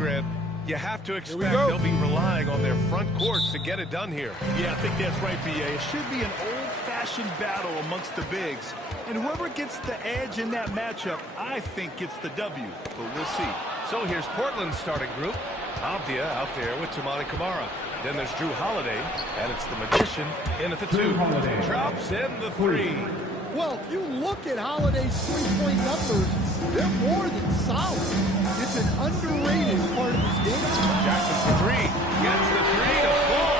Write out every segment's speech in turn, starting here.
Grant. You have to expect they'll be relying on their front courts to get it done here. Yeah, I think that's right, B.A. It should be an old-fashioned battle amongst the bigs. And whoever gets the edge in that matchup, I think gets the W. But we'll see. So here's Portland's starting group. Avdia out there with Toumani Camara. Then there's Jrue Holiday, and it's the Magician in at the 2. Drops in the 3. Well, if you look at Holiday's three-point numbers, they're more than solid. It's an underrated part of his game. Jackson for 3. Gets the 3 to fall.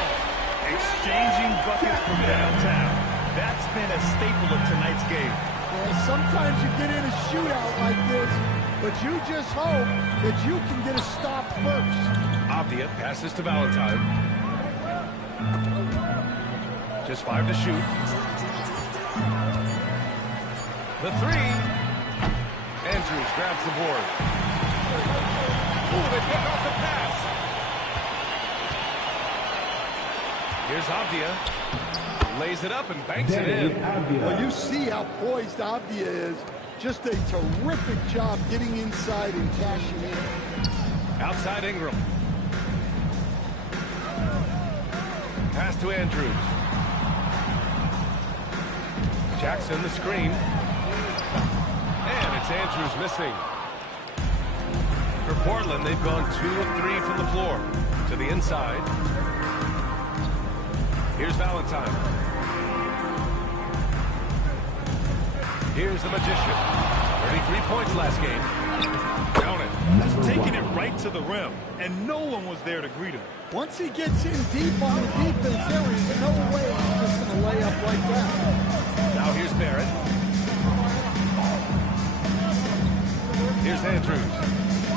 Exchanging buckets from downtown. That's been a staple of tonight's game. Yeah, sometimes you get in a shootout like this, but you just hope that you can get a stop first. Avdia passes to Valentine. Just 5 to shoot. The 3. Andrews grabs the board. Ooh, they pick off the pass. Here's Avdia. Lays it up and banks it in. Well, you see how poised Avdia is. Just a terrific job getting inside and cashing in. Outside Ingram. Pass to Andrews. Jackson the screen. And it's Andrews missing. For Portland, they've gone 2 of 3 from the floor. To the inside. Here's Valentine. Here's the Magician. 33 points last game. Count it. Just taking it right to the rim, and no one was there to greet him. Once he gets in deep on the defense, there is no way he's just going to lay up like that. Now here's Barrett. Here's Andrews.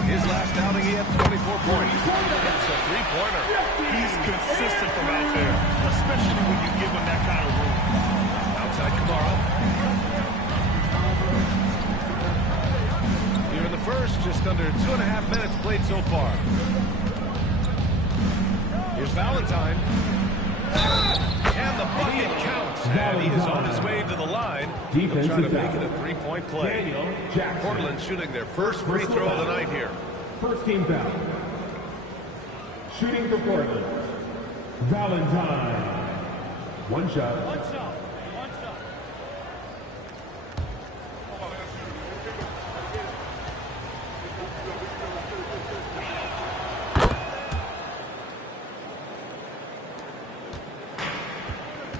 His last outing, he had 24 points. It's a three-pointer. He's consistent from out there, especially when you give him that kind of room. Outside Camara. Here in the first, just under 2.5 minutes played so far. Here's Valentine. And the bucket counts. And he is on his way to the line. He'll try to make it a three-point play. Portland shooting their first free throw of the night here. First team foul. Shooting for Portland. Valentine. One shot. One shot. One shot.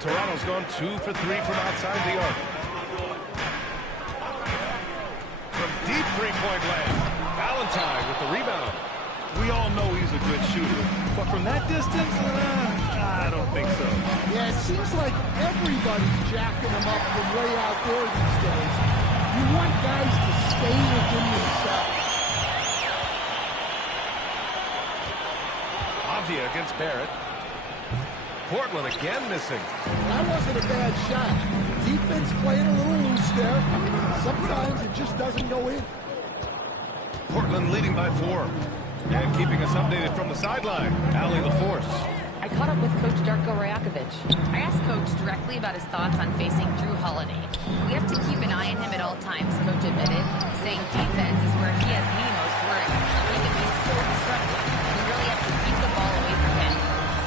Toronto's gone 2 for 3 from outside the arc. From deep three-point land, Valentine with the rebound. We all know he's a good shooter, but from that distance, I don't think so. Yeah, it seems like everybody's jacking him up from way out there these days. You want guys to stay within themselves. Avdia against Barrett. Portland again missing. That wasn't a bad shot. Defense playing a little loose there. Sometimes it just doesn't go in. Portland leading by 4. And keeping us updated from the sideline, Allie LaForce. I caught up with Coach Darko Rajakovic. I asked Coach directly about his thoughts on facing Jrue Holiday. We have to keep an eye on him at all times, Coach admitted, saying defense is where he has me most worried. He can be so disruptive. We really have to keep the ball away from him.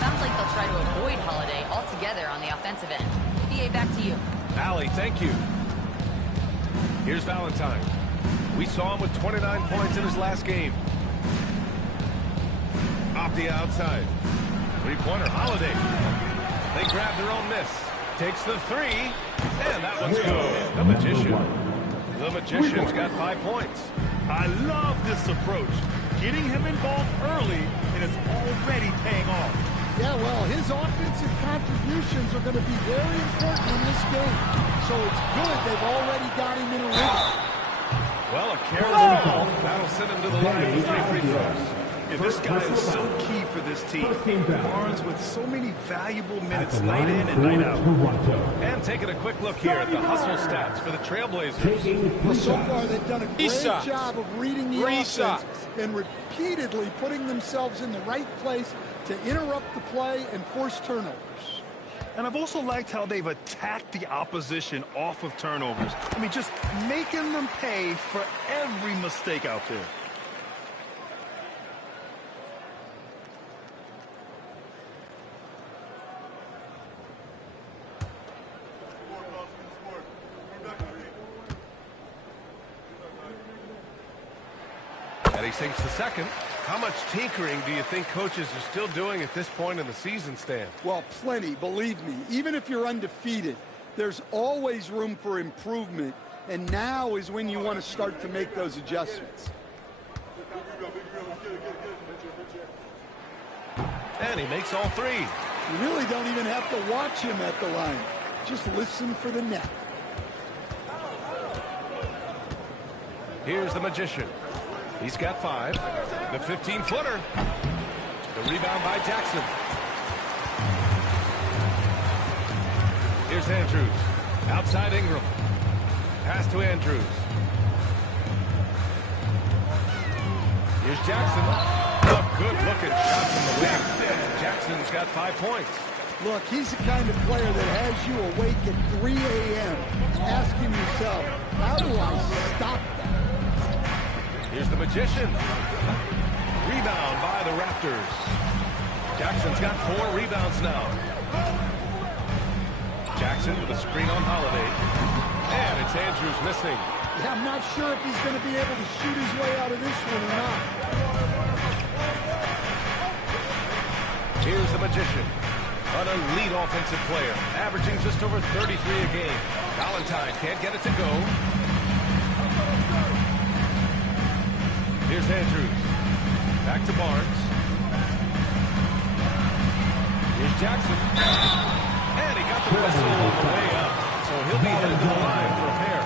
Sounds like they'll try to avoid Holiday altogether on the offensive end. BA, back to you. Allie, thank you. Here's Valentine. We saw him with 29 points in his last game. Off the outside. Three-pointer, Holiday. They grab their own miss. Takes the 3. And that one's good. The Magician. The Magician's got 5 points. I love this approach. Getting him involved early, and it's already paying off. Yeah, well, his offensive contributions are going to be very important in this game. So it's good they've already got him in a rhythm. Well, a careless foul. That'll send him to the line for 3 free throws. Yeah, this guy is so key for this team. Barnes with so many valuable minutes night in and night out. And taking a quick look here at the hustle stats for the Trailblazers. Well, so far they've done a great job of reading the offense and repeatedly putting themselves in the right place to interrupt the play and force turnovers. And I've also liked how they've attacked the opposition off of turnovers. I mean, just making them pay for every mistake out there. he sinks the second. How much tinkering do you think coaches are still doing at this point in the season, Stan? Well, plenty, believe me. Even if you're undefeated, there's always room for improvement, and now is when you want to start to make those adjustments. And he makes all three. You really don't even have to watch him at the line. Just listen for the net. Here's the Magician. He's got 5. The 15-footer. The rebound by Jackson. Here's Andrews. Outside Ingram. Pass to Andrews. Here's Jackson. A good-looking shot from the wing. Jackson's got 5 points. Look, he's the kind of player that has you awake at 3 a.m. asking yourself, how do I stop that? Here's the Magician. Rebound by the Raptors. Jackson's got 4 rebounds now. Jackson with a screen on Holiday. And it's Andrews missing. Yeah, I'm not sure if he's going to be able to shoot his way out of this one or not. Here's the Magician. An elite offensive player, averaging just over 33 a game. Valentine can't get it to go. Here's Andrews. Back to Barnes. Here's Jackson. And he got the whistle on the way up. So he'll be headed to the line for a pair.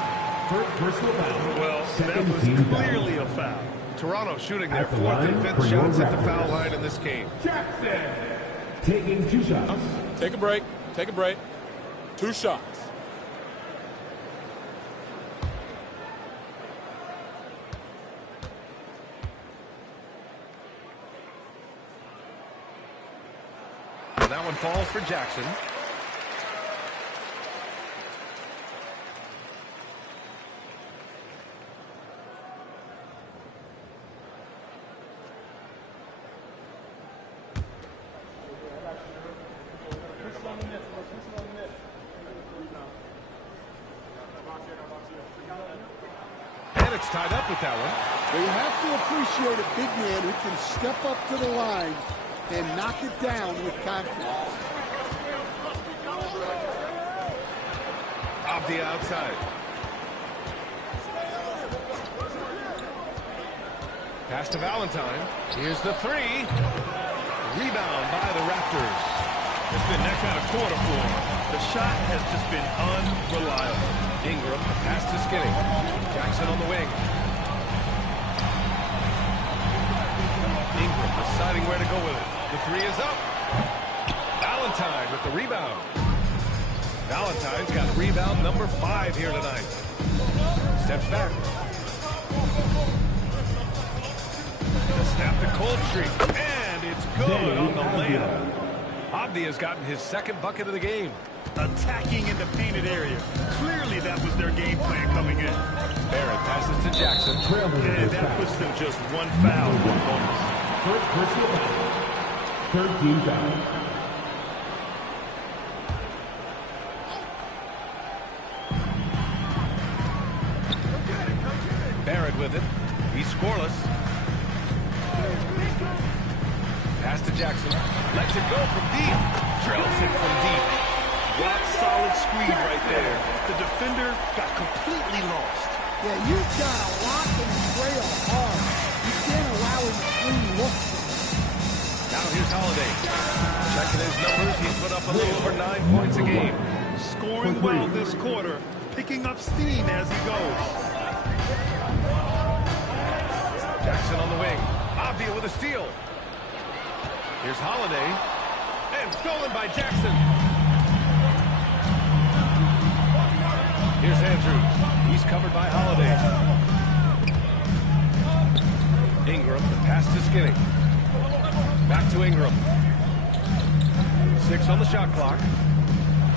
First personal foul. Well, that was clearly a foul. Toronto shooting their 4th and 5th shots at the foul line in this game. Jackson taking 2 shots. Take a break. Take a break. 2 shots. That one falls for Jackson. And it's tied up with that one. Well, you have to appreciate a big man who can step up to the line and knock it down with confidence. Off the outside. Pass to Valentine. Here's the 3. Rebound by the Raptors. It's been that kind of quarter for him. The shot has just been unreliable. Ingram, the pass to Skinny. Jackson on the wing. Ingram deciding where to go with it. The 3 is up. Valentine with the rebound. Valentine's got rebound number 5 here tonight. Steps back. To snap the cold streak. And it's good on the layup. Abdi has gotten his 2nd bucket of the game. Attacking in the painted area. Clearly that was their game plan coming in. Barrett passes to Jackson. And that puts them just 1 foul. First personal foul. 13 fouls. Barrett with it. He's scoreless. Pass to Jackson. Lets it go from deep. Drills it from deep. Rock solid screen right there. The defender got completely lost. Yeah, you've got to lock and trail hard. You can't allow him to free look. Now here's Holiday. Checking his numbers. He's put up a little over 9 points a game. Scoring well this quarter. Picking up steam as he goes. Jackson on the wing. Avdia with a steal. Here's Holiday. And stolen by Jackson. Here's Andrews. He's covered by Holiday. Ingram, the pass to Skinny. Back to Ingram. 6 on the shot clock.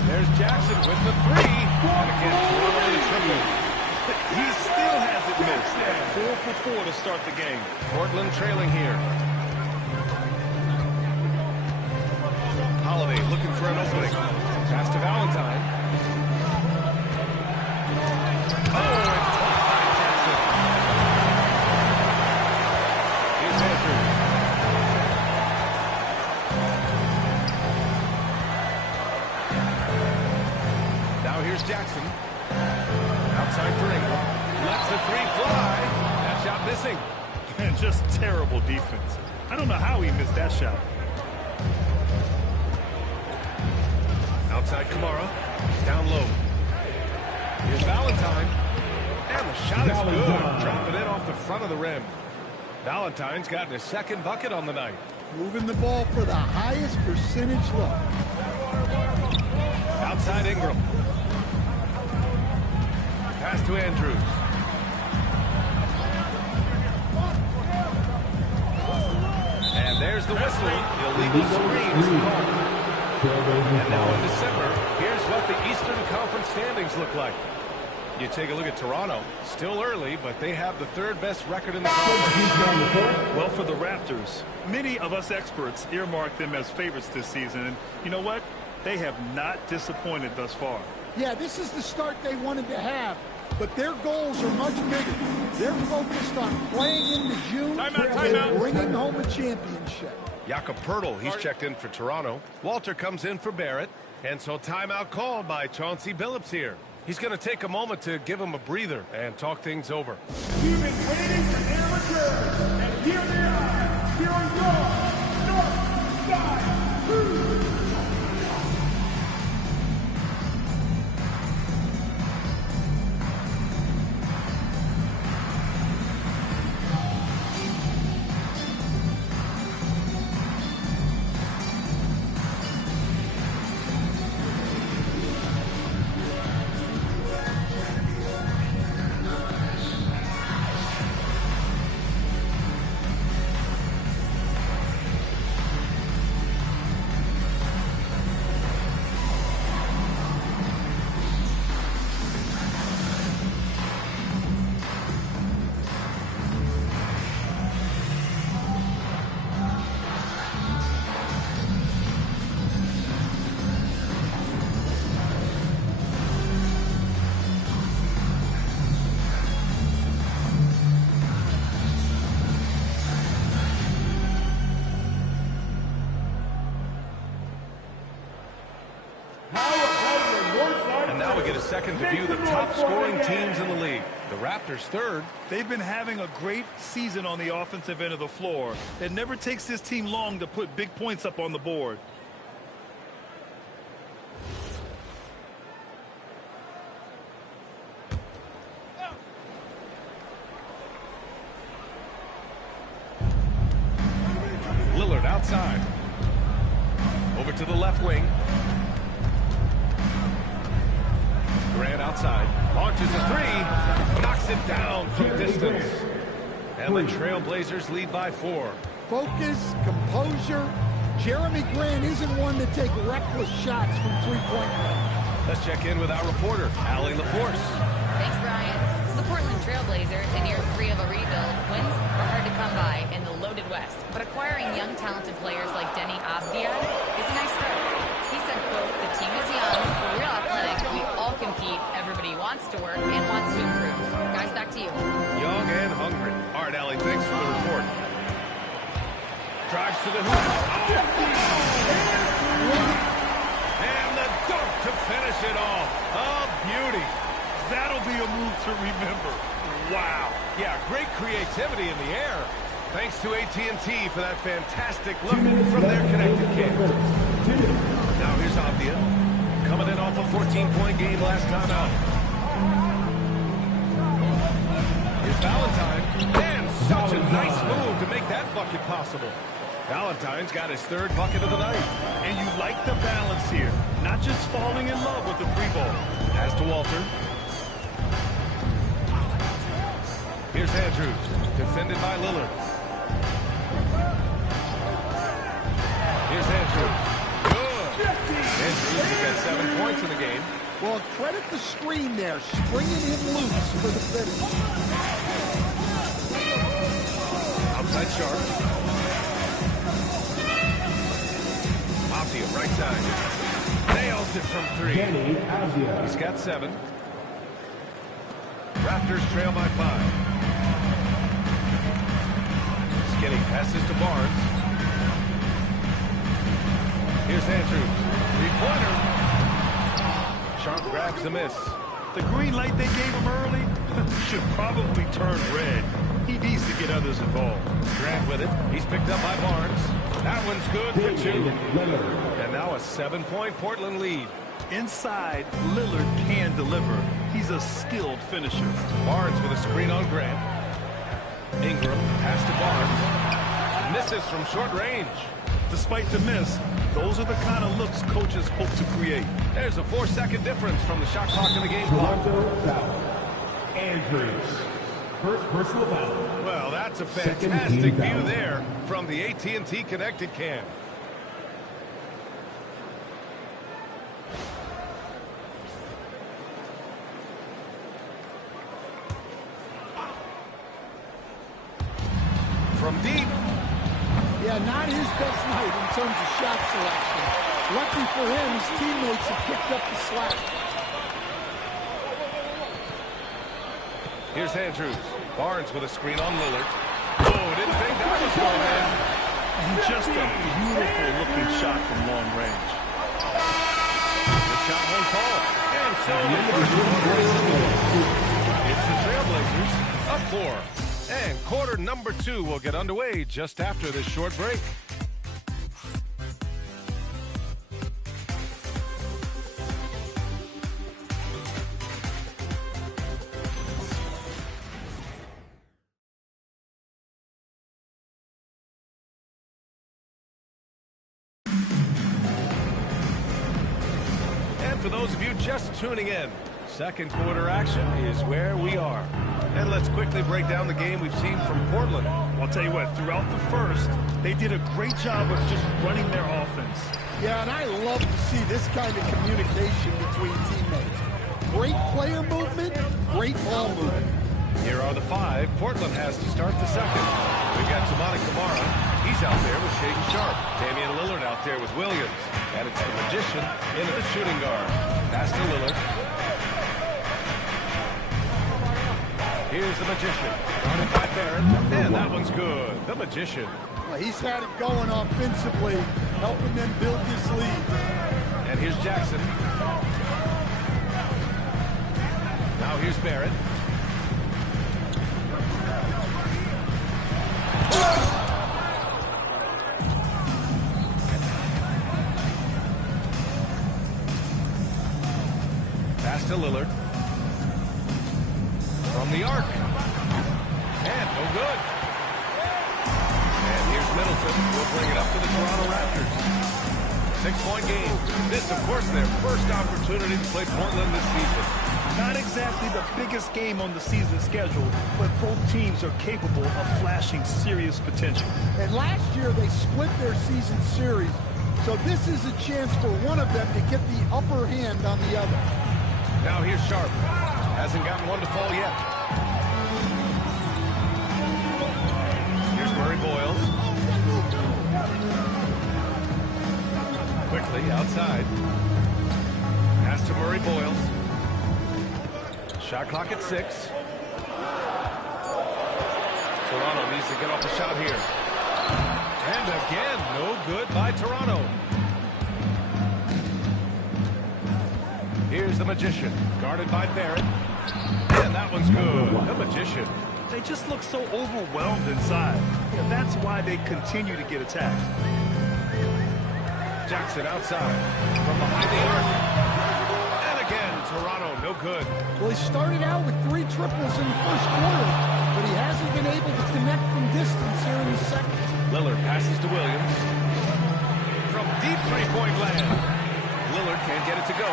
There's Jackson with the 3. And again, Toronto with a triple. He still hasn't missed. 4 for 4 to start the game. Portland trailing here. Holiday looking for an opening. Pass to Valentine. Oh, it's blocked by Jackson. missing. And just terrible defense. I don't know how he missed that shot. Outside Kamara. Down low. Here's Valentine. And the shot is good. Dropping it off the front of the rim. Valentine's gotten his second bucket on the night. Moving the ball for the highest percentage look. Outside Ingram. Pass to Andrews. And there's the whistle. Illegal screen is called. And now in December, here's what the Eastern Conference standings look like. You take a look at Toronto. Still early, but they have the third best record in the conference. Well, for the Raptors, many of us experts earmark them as favorites this season. And you know what? They have not disappointed thus far. Yeah, this is the start they wanted to have, but their goals are much bigger. They're focused on playing into June and bringing home a championship. Jakob Poeltl, he's checked in for Toronto. Walter comes in for Barrett. And so timeout called by Chauncey Billups here. He's going to take a moment to give him a breather and talk things over. You've been waiting for their return, and here they are, here on your North Side Crew. Second to view the top scoring teams in the league. The Raptors third. They've been having a great season on the offensive end of the floor. It never takes this team long to put big points up on the board. Lillard outside. Over to the left wing. Grant outside, launches a three, knocks it down from distance. And the Trailblazers lead by 4. Focus, composure. Jeremy Grant isn't one to take reckless shots from three-point range. Let's check in with our reporter, Allie LaForce. Thanks, Brian. The Portland Trailblazers, in year 3 of a rebuild, wins are hard to come by in the loaded West. But acquiring young, talented players like Denny Avdia is a nice start. He said, quote, the team is young, we're real athletic, we all compete, everybody wants to work and wants to improve. Guys, back to you. Young and hungry. All right, Allie, thanks for the report. Drives to the hoop. And the dunk to finish it off. A beauty. That'll be a move to remember. Wow. Yeah, great creativity in the air. Thanks to AT&T for that fantastic look from their connected kid. Now here's Avdia, coming in off a 14-point game last time out. Here's Valentine, and such a nice move to make that bucket possible. Valentine's got his third bucket of the night. And you like the balance here, not just falling in love with the free ball. Pass to Walter. Here's Andrews, defended by Lillard. Here's Andrews. Good. Andrews has got 7 points in the game. Well, credit the screen there, springing him loose for the finish. Outside Sharp. Avdia, right side. Nails it from 3. He's got 7. Raptors trail by 5. Skinny passes to Barnes. Here's Andrews. Three-pointer. Sharp grabs the miss. The green light they gave him early should probably turn red. He needs to get others involved. Grant with it. He's picked up by Barnes. That one's good for 2. And now a 7-point Portland lead. Inside, Lillard can deliver. He's a skilled finisher. Barnes with a screen on Grant. Ingram pass to Barnes. Misses from short range. Despite the miss, those are the kind of looks coaches hope to create. There's a 4-second difference from the shot clock in the game clock. Andrews. First personal foul. Well, that's a fantastic view there from the AT&T Connected Cam. From deep. Yeah, not his best night in terms of shot selection. Lucky for him, his teammates have picked up the slack. Here's Andrews. Barnes with a screen on Lillard. Oh, didn't think that was going in. And just a beautiful looking shot from long range. The shot won't fall. And so the first quarter is over. It's the Trailblazers up 4. And quarter number 2 will get underway just after this short break. And for those of you just tuning in, second quarter action is where we are. And let's quickly break down the game we've seen from Portland. I'll tell you what, throughout the first, they did a great job of just running their offense. Yeah, and I love to see this kind of communication between teammates. Great player movement, great ball movement. Here are the 5 Portland has to start the second. We've got Toumani Camara. He's out there with Shaedon Sharpe. Damian Lillard out there with Williams. And it's the Magician into the shooting guard. Pass to Lillard. Here's the Magician. Guarded by Barrett. And that one's good. The Magician. Well, he's had it going offensively, helping them build this lead. And here's Jackson. Now here's Barrett. Pass to Lillard. From the arc. And no good. And here's Middleton. We'll bring it up to the Toronto Raptors. 6-point game. This, of course, their first opportunity to play Portland this season. Not exactly the biggest game on the season schedule, but both teams are capable of flashing serious potential. And last year they split their season series, so this is a chance for one of them to get the upper hand on the other. Now here's Sharpe. Hasn't gotten one to fall yet. Here's Murray Boyles. Quickly outside. Pass to Murray Boyles. Shot clock at 6. Toronto needs to get off the shot here. And again, no good by Toronto. Here's the Magician, guarded by Barrett. And that one's good. The Magician. They just look so overwhelmed inside. Yeah, that's why they continue to get attacked. Jackson outside from behind the arc. And again, Toronto, no good. Well, he started out with 3 triples in the first quarter, but he hasn't been able to connect from distance here in the second. Lillard passes to Williams. From deep three-point land. Lillard can't get it to go.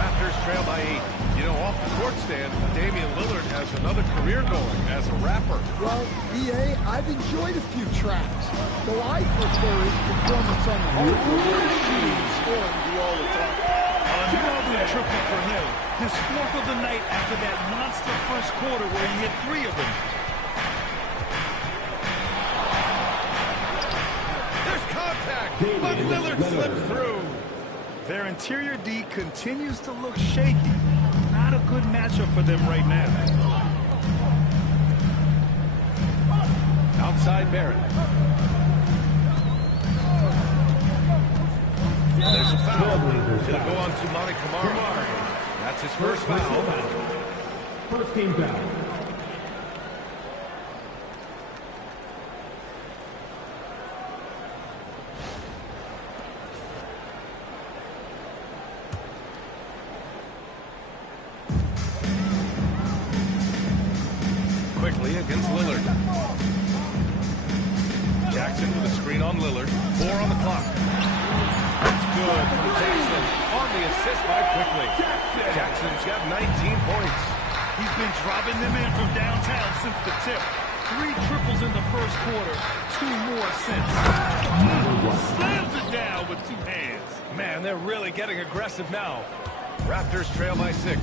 Raptors trail by 8. You know, off the court stand, Damian Lillard has another career going as a rapper. Well, B.A., I've enjoyed a few tracks, though I prefer his performance on the court where he's shooting and scoring do all the time. Another triple for him. His 4th of the night after that monster first quarter where he hit 3 of them. There's contact, but Lillard slips through. Their interior D continues to look shaky. Not a good matchup for them right now. Outside Barrett. There's a foul. It'll go on to Toumani Camara. That's his first foul. First team foul. Lillard. Jackson with a screen on Lillard. 4 on the clock. That's good from Jackson on the assist by Quickly. Jackson's got 19 points. He's been dropping them in from downtown since the tip. 3 triples in the first quarter, 2 more since. Slams it down with 2 hands. Man, they're really getting aggressive now. Raptors trail by 6.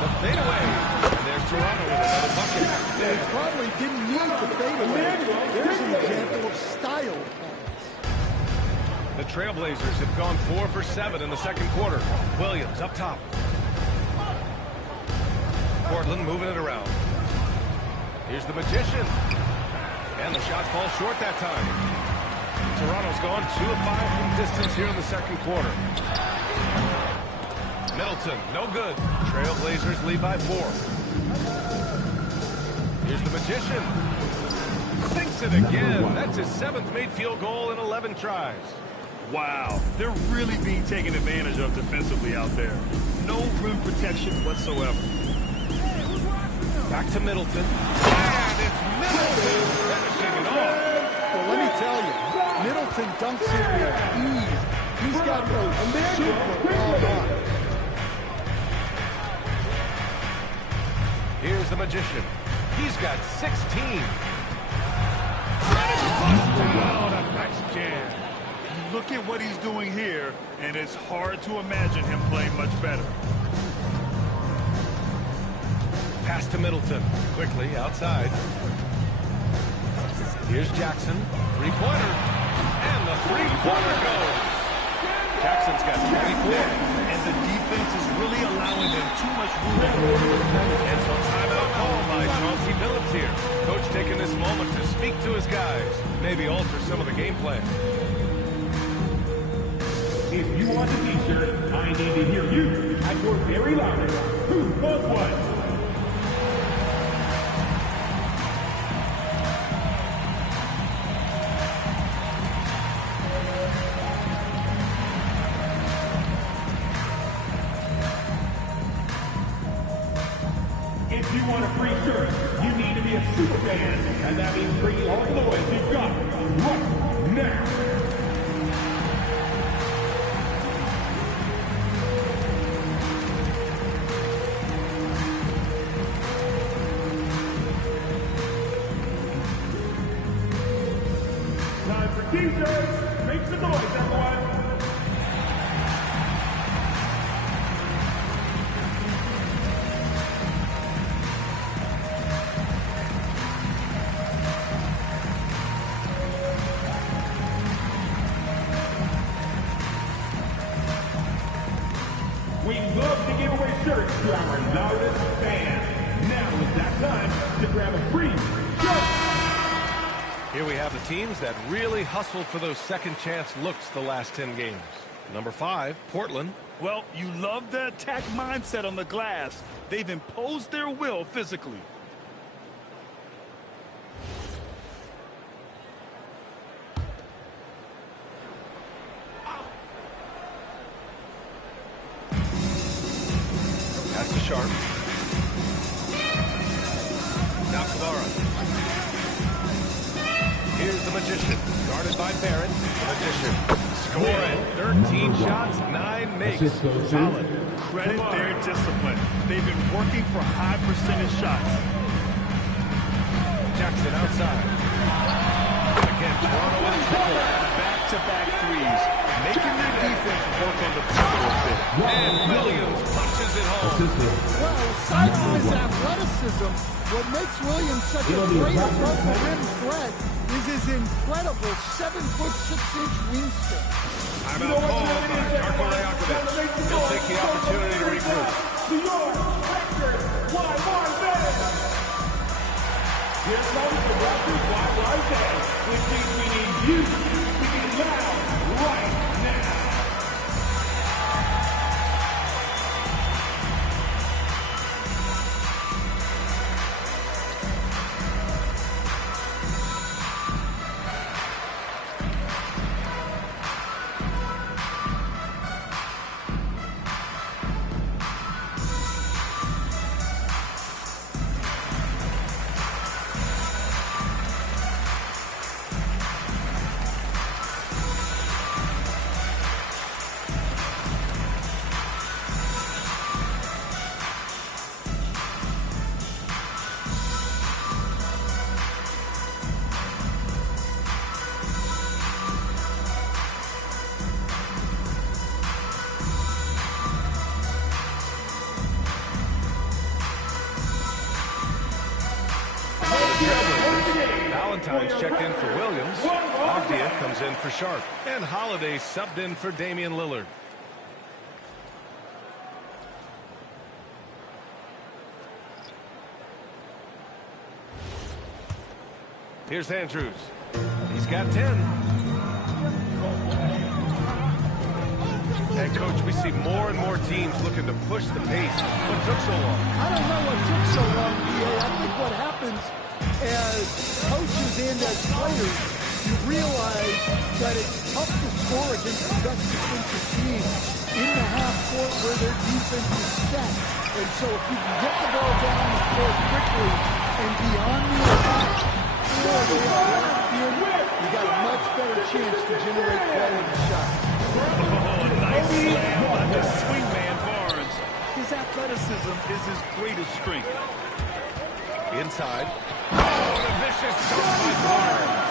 The fadeaway. And there's Toronto with another bucket. They probably didn't need the fadeaway. There's an example of style points. The Trailblazers have gone 4 for 7 in the second quarter. Williams up top. Portland moving it around. Here's the Magician. And the shot falls short that time. Toronto's gone 2 of 5 from distance here in the second quarter. Middleton, no good. Trailblazers lead by 4. Here's the Magician. Sinks it again. That's his 7th made field goal in 11 tries. Wow, they're really being taken advantage of defensively out there. No rim protection whatsoever. Back to Middleton. And it's Middleton finishing it off. Well, let me tell you, Middleton dunks it with ease. He's got those super well on. Here's the Magician. He's got 16. Down, a nice jam. Look at what he's doing here, and it's hard to imagine him playing much better. Pass to Middleton. Quickly outside. Here's Jackson. Three-pointer. And the three-pointer goes. Jackson's got 24. And the defense is really allowing them too much room. And so timeout called by Chauncey Billups here. Coach taking this moment to speak to his guys. Maybe alter some of the game plan. If you want a t-shirt, I need to hear you at your very loudest. Who wants one? If you want a free shirt, you need to be a super fan, and that means bringing all the ones you've got right now. Time for t-shirts. Make some noise, everyone. We love to give away shirts to our loudest fans. Now is that time to grab a free shirt. Here we have the teams that really hustled for those second chance looks the last 10 games. Number 5, Portland. Well, you love the attack mindset on the glass. They've imposed their will physically. That's to Sharp. Now Kamara. Here's the Magician. Guarded by Barrett. The Magician. Scoring. 13 shots, 9 makes. Solid. Credit their discipline. They've been working for high percentage shots. Jackson outside. Again, Toronto with a triple. Back-to-back threes. Making their defense work on the perimeter a bit. And Williams punches it home. Well, aside from his athleticism, what makes Williams such a great above-the-rim threat is his incredible 7'6" wingspan. Timeout called by Darko Rajakovic. He'll take the opportunity to regroup. New York, Raptors, Y1 Band. Here comes the Raptors Y1 Band, which means we need you to be loud right now. Valentine's checked in for Williams. Avdia comes in for Sharp. And Holiday subbed in for Damian Lillard. Here's Andrews. He's got 10. And, Coach, we see more and more teams looking to push the pace. What took so long? I don't know what took so long, B.A. I think what happens as coaches and as players, you realize that it's tough to score against the best defensive team in the half court where their defense is set. And so if you can get the ball down the court quickly and beyond the attack, you got a much better chance to generate quality shots. Oh, nice slam by the swingman Barnes. His athleticism is his greatest strength. Inside. Oh, and a vicious dunk by Barnes.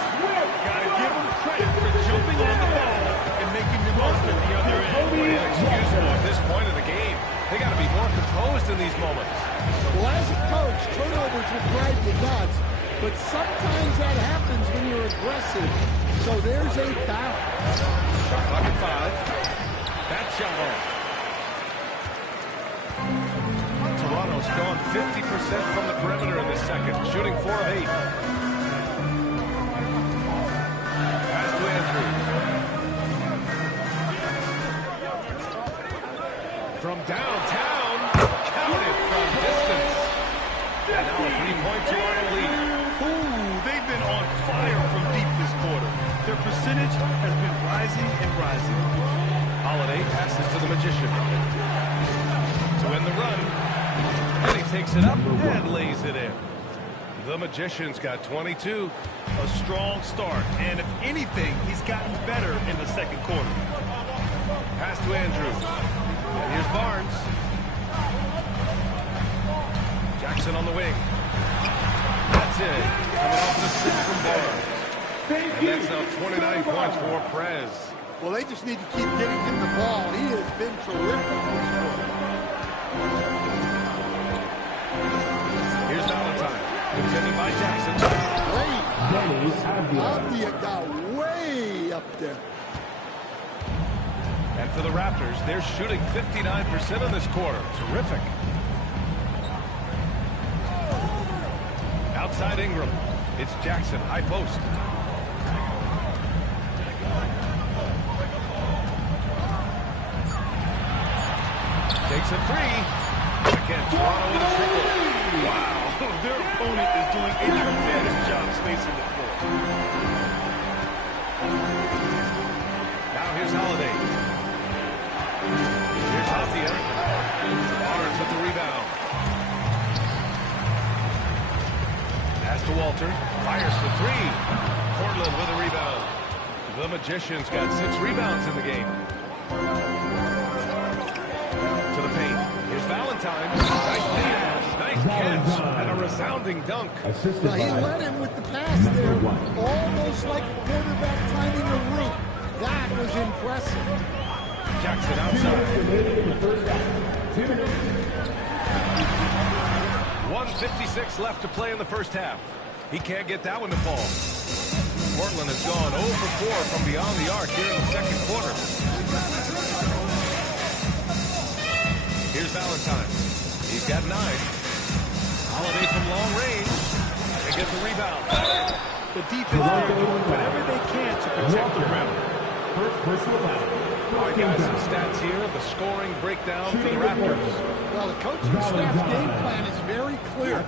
Gotta give him credit for jumping on the ball and making the most at the other end. Well, excusable at this point of the game. They got to be more composed in these moments. Well, as a coach, turnovers will drive you nuts, but sometimes that happens when you're aggressive. So there's a balance. Shot clock at 5. That shot off. Toronto's gone 50% from the perimeter in this second, shooting 4 of 8. Pass to Andrews. From downtown, counted from distance. And now a 3-point Toronto lead. Ooh, they've been on fire from deep this quarter. Their percentage has been rising and rising. Holiday passes to the Magician. To win the run. And he takes it up and lays it in. The Magician's got 22. A strong start, and if anything, he's gotten better in the second quarter. Pass to Andrews. And here's Barnes. Jackson on the wing. That's it. Coming off an assist from Barnes. And that's now 29 points for Prez. Well, they just need to keep getting him the ball. He has been terrific this quarter. Here's Valentine. Defended by Jackson. Great. Avdia got way up there. And for the Raptors, they're shooting 59% in this quarter. Terrific. Outside Ingram. It's Jackson, high post. Takes a 3. Again, Toronto with a triple. Wow, their opponent is doing a tremendous job spacing the floor. Now here's Holiday. Here's Avdia. Barnes with the rebound. Pass to Walter. Fires for 3. Portland with a rebound. The Magician's got 6 rebounds in the game. To the paint. Here's Valentine. Nice pass. Nice catch. And a resounding dunk. Now, he led him with the pass there, almost like a quarterback timing a route. That was impressive. Jackson outside. 1:56 left to play in the first half. He can't get that one to fall. Portland has gone 0 for 4 from beyond the arc here in the second quarter. Here's Valentine. He's got 9. Holiday from long range. They get the rebound. The defense is doing whatever they can to protect the rim. All right, guys, some stats here. The scoring breakdown for the Raptors. Well, the coaching staff's game plan is very clear.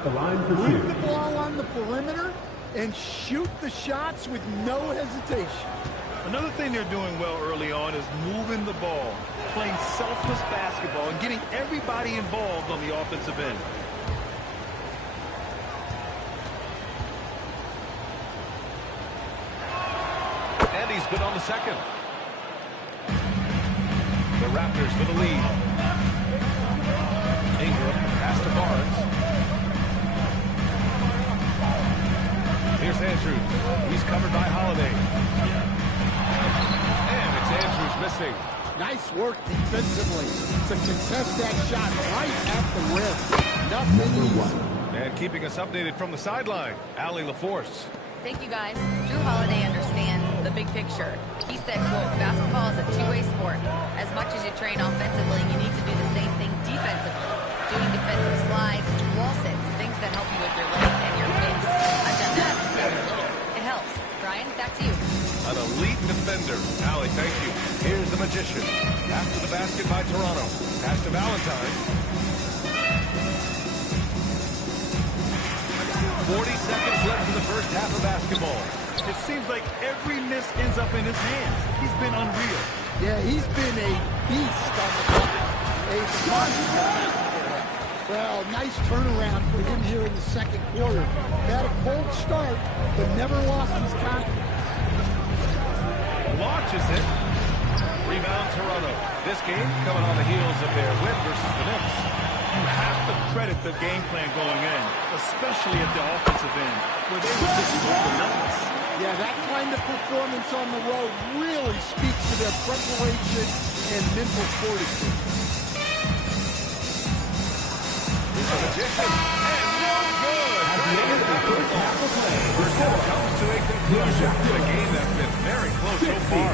Move the ball on the perimeter and shoot the shots with no hesitation. Another thing they're doing well early on is moving the ball, playing selfless basketball, and getting everybody involved on the offensive end. And he's good on the second. The Raptors with the lead. Ingram pass to Barnes. Here's Andrews. He's covered by Holiday. And it's Andrews missing. Nice work defensively to contest that shot right at the rim. Nothing easy. And keeping us updated from the sideline, Allie LaForce. Thank you, guys. Drew Holiday understands the big picture. He said, quote, basketball is a two-way sport. As much as you train offensively, you need to do the same thing defensively. Doing defensive slides, wall sits, things that help you with your legs and your kicks. I've done that since I was little. It helps. Brian, back to you. An elite defender. Allie, thank you. Here's the Magician. After the basket by Toronto. Pass to Valentine. 40 seconds left in the first half of basketball. It seems like every miss ends up in his hands. He's been unreal. Yeah, he's been a beast on the block. A monster. Well, nice turnaround for him here in the second quarter. Had a cold start, but never lost his confidence. Launches it. Rebound Toronto. This game coming on the heels of their win versus the Knicks. You have to credit the game plan going in, especially at the offensive end, where they were just so relentless. Yeah, that kind of performance on the road really speaks to their preparation and mental fortitude. Here's the Magician, and no good! First half comes to a conclusion in a game that's been very close so far.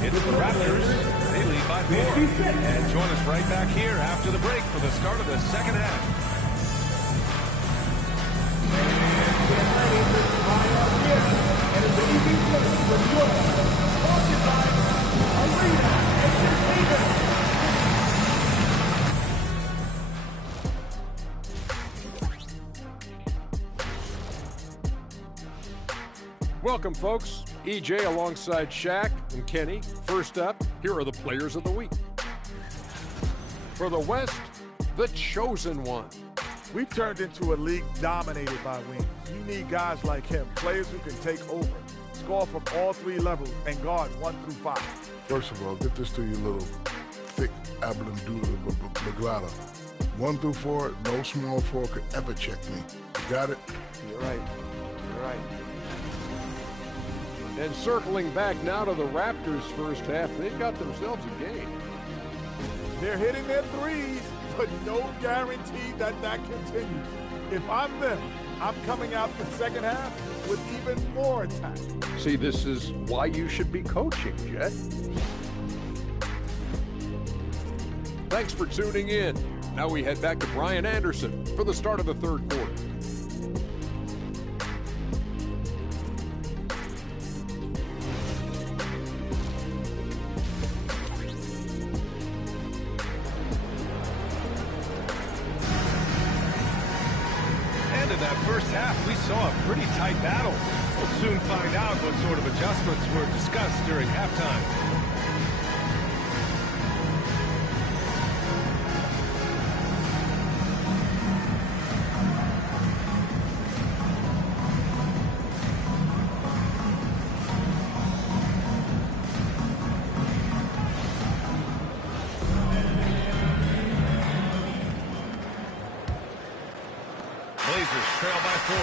It's the Raptors. They lead by 4. And join us right back here after the break for the start of the second half. Welcome, folks. EJ alongside Shaq and Kenny. First up, here are the players of the week. For the West, the chosen one. We've turned into a league dominated by wings. You need guys like him, players who can take over, score from all 3 levels, and guard 1 through 5. First of all, get this to you little thick Ablin Doodle Maglada. 1 through 4, no small 4 could ever check me. You got it? You're right. You're right. And circling back now to the Raptors' first half, they've got themselves a game. They're hitting their threes, but no guarantee that that continues. If I'm them, I'm coming out the second half with even more attack. See, this is why you should be coaching, Jet. Thanks for tuning in. Now we head back to Brian Anderson for the start of the third quarter. We saw a pretty tight battle. We'll soon find out what sort of adjustments were discussed during halftime. Blazers trail by 4.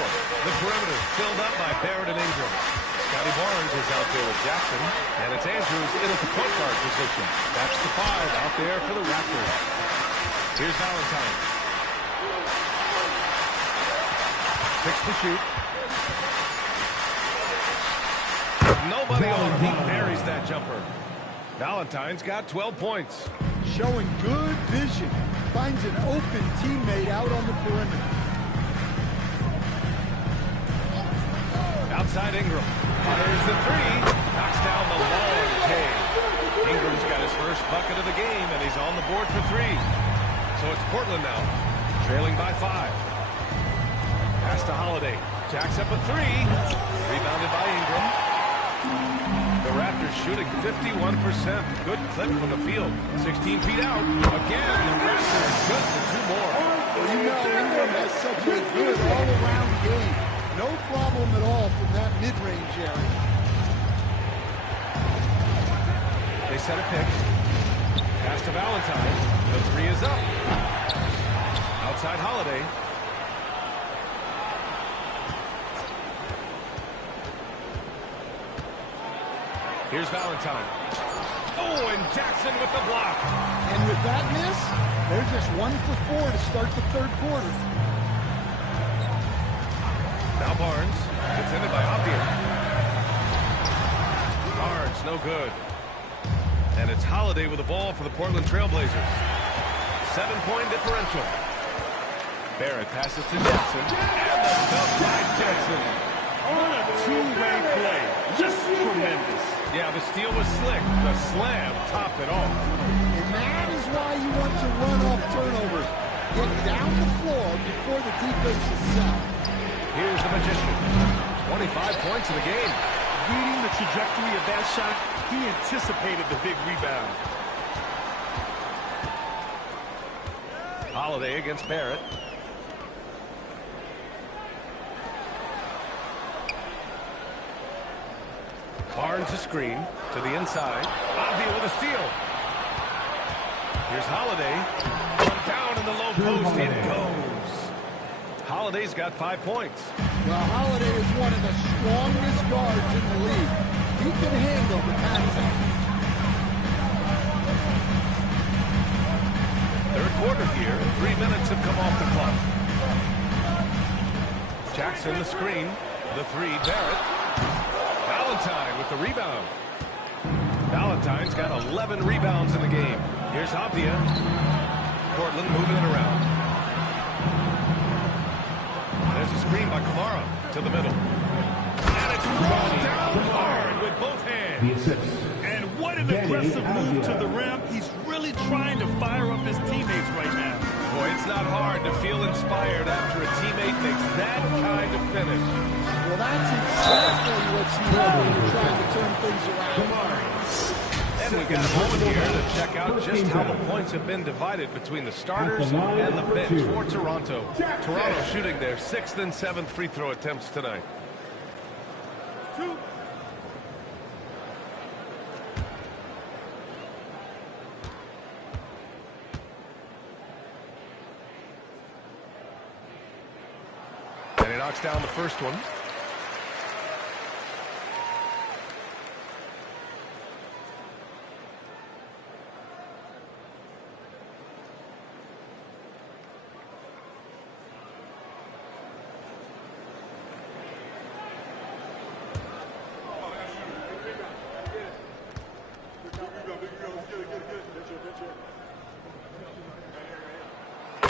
The perimeter filled up by Barrett and Ingram. Scotty Barnes is out there with Jackson. And it's Andrews in at the point guard position. That's the 5 out there for the Raptors. Here's Valentine. 6 to shoot. Nobody on. He buries that jumper. Valentine's got 12 points. Showing good vision. Finds an open teammate out on the perimeter. Outside Ingram. Fires the 3. Knocks down the long take. Ingram's got his first bucket of the game, and he's on the board for 3. So it's Portland now, trailing by 5. Pass to Holiday. Jacks up a 3. Rebounded by Ingram. The Raptors shooting 51%. Good clip from the field. 16 feet out. Again, the Raptors good for 2 more. Well, you know, Ingram has such a good all-around game. No problem at all from that mid-range area. They set a pick. Pass to Valentine. The 3 is up. Outside Holiday. Here's Valentine. Oh, and Jackson with the block. And with that miss, they're just 1 for 4 to start the third quarter. Now Barnes, defended by Avdia. Barnes, no good. And it's Holiday with the ball for the Portland Trailblazers. 7-point differential. Barrett passes to Jackson. And the dunk by Jackson. On a two-way play. Just tremendous. Yeah, the steal was slick. The slam topped it off. And that is why you want to run off turnovers. Get down the floor before the defense is set. Here's the Magician. 25 points in the game. Reading the trajectory of that shot, he anticipated the big rebound. Holiday against Barrett. Barnes a screen to the inside. Avdia with a steal. Here's Holiday. One down in the low post. It goes. Holiday's got 5 points. Well, Holiday is one of the strongest guards in the league. He can handle the contact. Third quarter here. 3 minutes have come off the clock. Jackson the screen. The three. Barrett. Valentine with the rebound. Valentine's got 11 rebounds in the game. Here's Avdia. Portland moving it around. There's a screen by Kamara to the middle. And it's thrown down hard with both hands. And what an aggressive move to the rim. He's really trying to fire up his teammates right now. Boy, it's not hard to feel inspired after a teammate makes that kind of finish. Well, that's exactly what's needed when you're trying to turn things around. And we get a moment here to check out just how the points have been divided between the starters and the bench for Toronto. Toronto shooting their 6th and 7th free throw attempts tonight. And he knocks down the first one.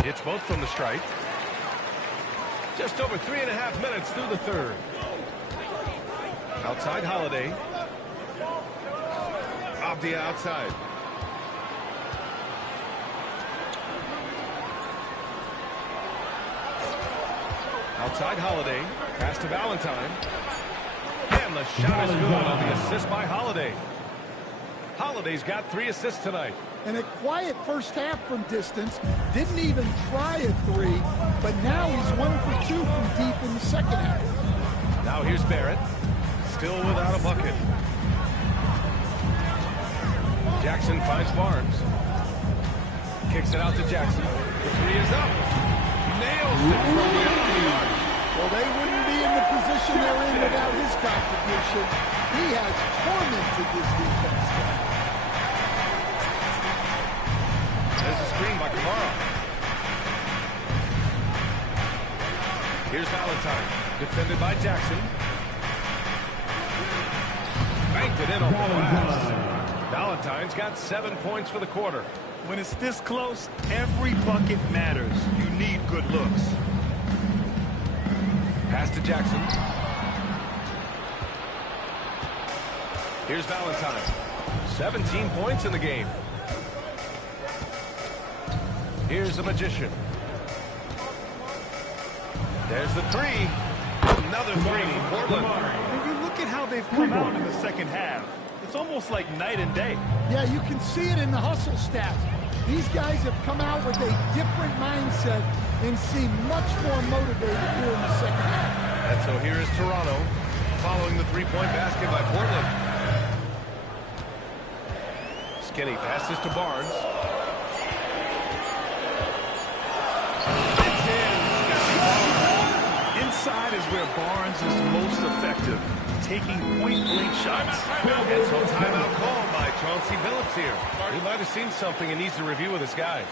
Hits both from the strike. Just over 3.5 minutes through the third. Outside Holiday. Avdia outside. Outside Holiday. Pass to Valentine. And the shot is good on the assist by Holiday. Holiday's got 3 assists tonight. And a quiet first half from distance. Didn't even try a three, but now he's 1 for 2 from deep in the second half. Now here's Barrett. Still without a bucket. Jackson finds Barnes. Kicks it out to Jackson. The three is up. Nails it from beyond the arc. Well, they wouldn't be in the position they're in without his contribution. He has tormented this defense. There's a screen by Kamara. Here's Valentine. Defended by Jackson. Banked it in on the glass. Valentine's got 7 points for the quarter. When it's this close, every bucket matters. You need good looks. Pass to Jackson. Here's Valentine. 17 points in the game. Here's the Magician. There's the three. Another three from Portland. And you look at how they've come out in the second half. It's almost like night and day. Yeah, you can see it in the hustle stats. These guys have come out with a different mindset and seem much more motivated here in the second half. And so here is Toronto following the three-point basket by Portland. Skinny passes to Barnes. Inside is where Barnes is most effective, taking point-blank shots. And so timeout called by Chauncey Billups here. He might have seen something and needs to review with his guys.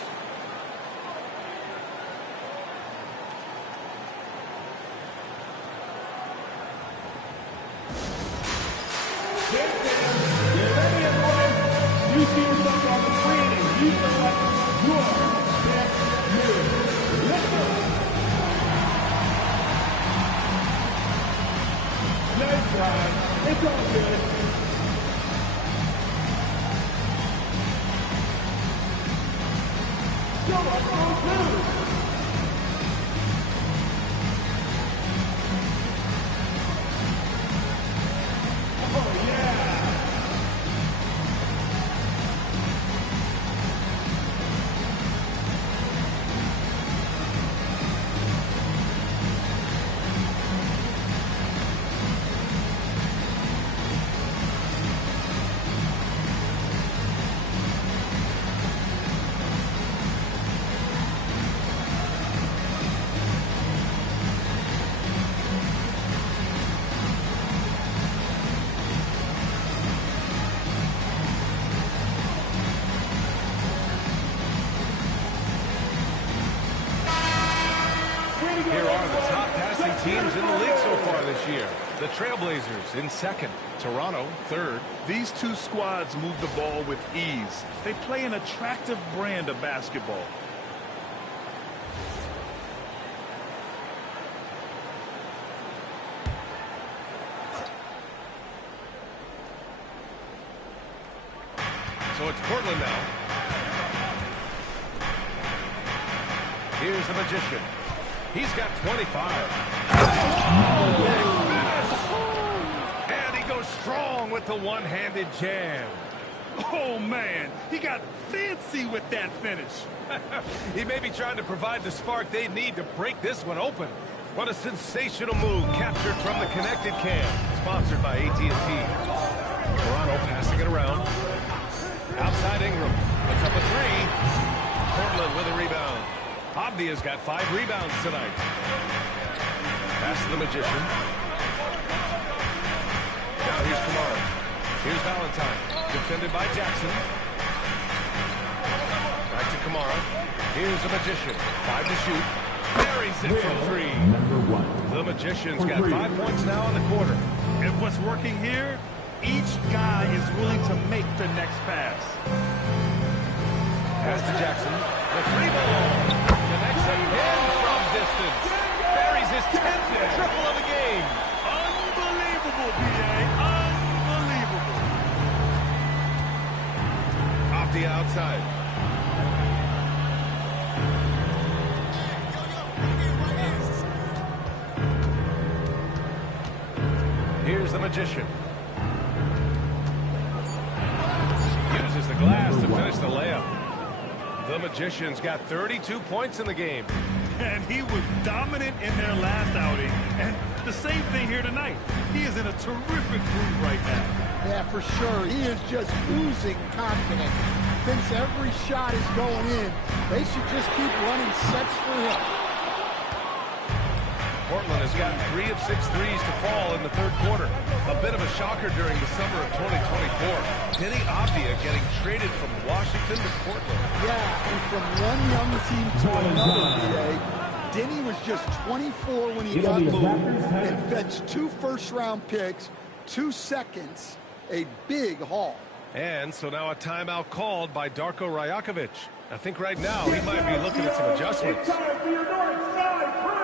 Here are the top passing teams in the league so far this year. The Trailblazers in second, Toronto third. These two squads move the ball with ease. They play an attractive brand of basketball. So it's Portland now. Here's the Magician. He's got 25. And he goes strong with the one-handed jam. Oh, man. He got fancy with that finish. He may be trying to provide the spark they need to break this one open. What a sensational move captured from the connected cam. Sponsored by AT&T. Toronto passing it around. Outside Ingram. Puts up a three. Portland with a rebound. Avdia's got 5 rebounds tonight. Pass to the Magician. Now here's Kamara. Here's Valentine. Defended by Jackson. Back to Kamara. Here's the Magician. 5 to shoot. Buries it from 3. The Magician's got 5 points now in the quarter. And what's working here? Each guy is willing to make the next pass. Pass to Jackson. The 3-ball. Connects again from distance. Buries his 10th triple of the game. Unbelievable, B.A. Unbelievable. Off the outside. Here's the Magician. Uses the glass to finish the layup. The Magician's got 32 points in the game. And he was dominant in their last outing. And the same thing here tonight. He is in a terrific groove right now. Yeah, for sure. He is just oozing confidence. Thinks every shot is going in. They should just keep running sets for him. Portland has gotten 3 of 6 threes to fall in the third quarter. A bit of a shocker during the summer of 2024. Deni Avdija getting traded from Washington to Portland. Yeah, and from one young team to another, BA. Deni was just 24 when he got moved and fetched 2 first-round picks, 2 seconds, a big haul. And so now a timeout called by Darko Rajakovic. I think right now he might be looking at some adjustments. It's time for your North Side Crew.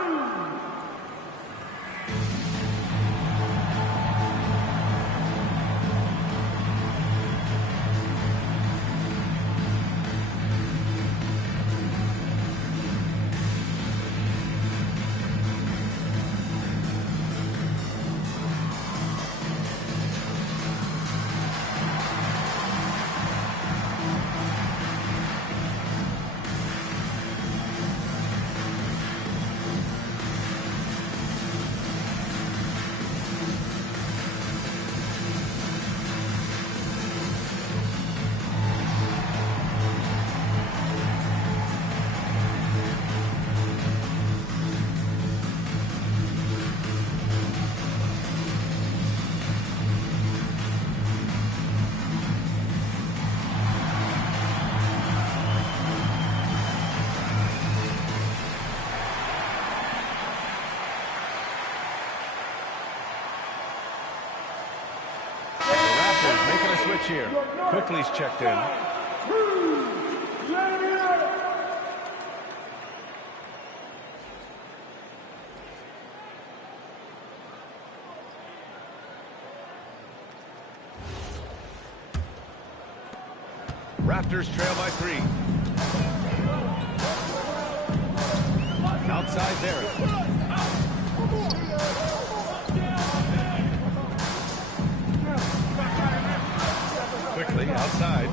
Here. Quickly's checked in. Raptors trail by 3. Outside Barrett. Quickly outside.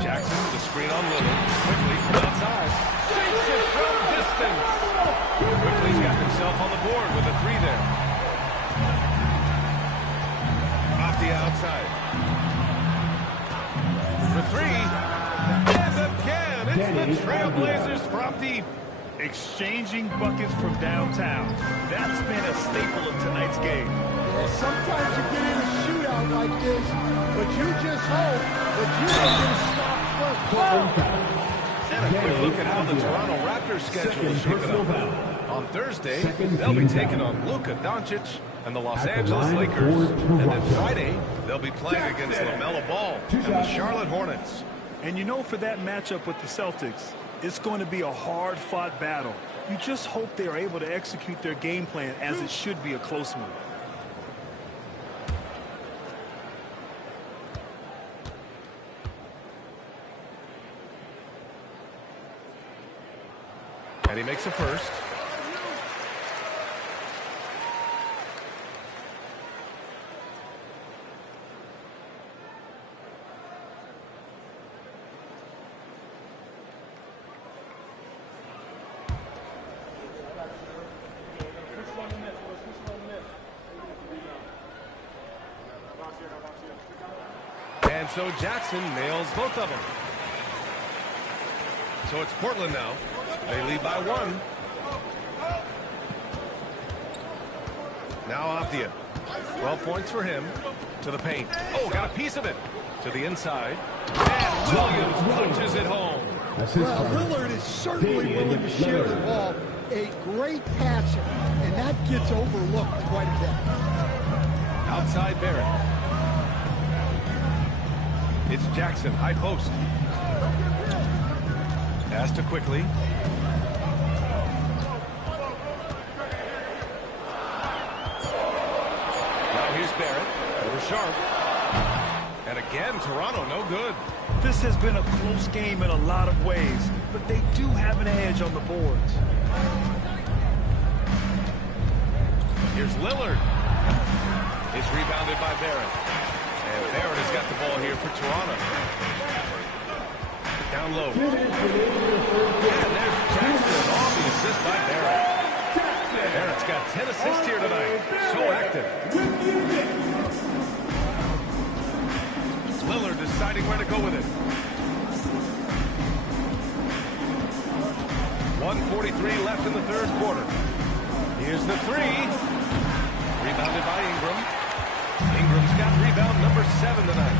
Jackson with a screen on Lillard. Quickly from outside. Sinks it from distance. Quickly's got himself on the board with a 3 there. Off the outside. For 3. And again, it's the Trailblazers from deep. Exchanging buckets from downtown. That's been a staple of tonight's game. Yeah, sometimes you get in a shootout like this, but you just hope that you don't get stopped first. And a quick look at how the Toronto Raptors schedule is shaping up. On Thursday, they'll be taking on Luka Doncic and the Los Angeles Lakers. And then Friday, they'll be playing against LaMelo Ball and the Charlotte Hornets. And you know, for that matchup with the Celtics, it's going to be a hard-fought battle. You just hope they are able to execute their game plan, as it should be a close one. And he makes a first. And so Jackson nails both of them. So it's Portland now. They lead by 1. Now Avdia. 12 points for him. To the paint. Oh, got a piece of it. To the inside. And Williams punches it home. Well, Lillard is certainly willing to share the ball. A great passer. And that gets overlooked quite a bit. Outside Barrett. It's Jackson, high post. Pass to Quickly. Now here's Barrett over Sharp. And again, Toronto no good. This has been a close game in a lot of ways, but they do have an edge on the boards. Here's Lillard. It's rebounded by Barrett. And Barrett has got the ball here for Toronto. Down low. And there's Jackson on the assist by Barrett. Barrett's got 10 assists here tonight. So active. Lillard deciding where to go with it. 1:43 left in the third quarter. Here's the three. Rebounded by Ingram. Ingram's got rebound number 7 tonight.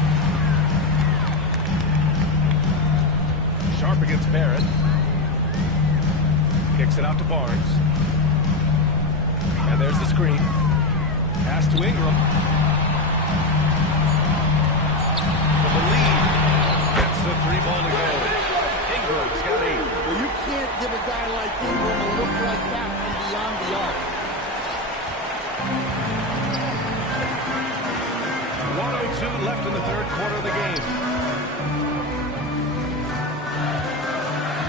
Sharp against Barrett. Kicks it out to Barnes. And there's the screen. Pass to Ingram. For the lead. Gets the 3 ball to go. Ingram's got 8. Well, you can't give a guy like Ingram a look like that from beyond the arc. 1:02 left in the third quarter of the game.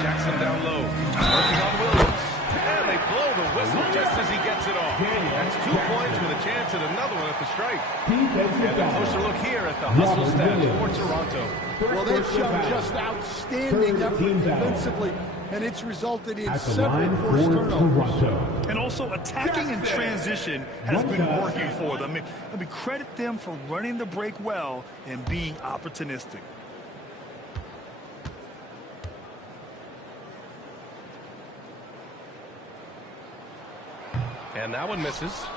Jackson down low. Working on Williams. And they blow the whistle just as he gets it off. That's 2 points with a chance at another one at the stripe. And a closer look here at the hustle stats for Toronto. Well, they've shown just outstanding effort defensively, and it's resulted in several forced turnovers. And also attacking in transition has been working for them. Let me credit them for running the break well and being opportunistic. And that one misses.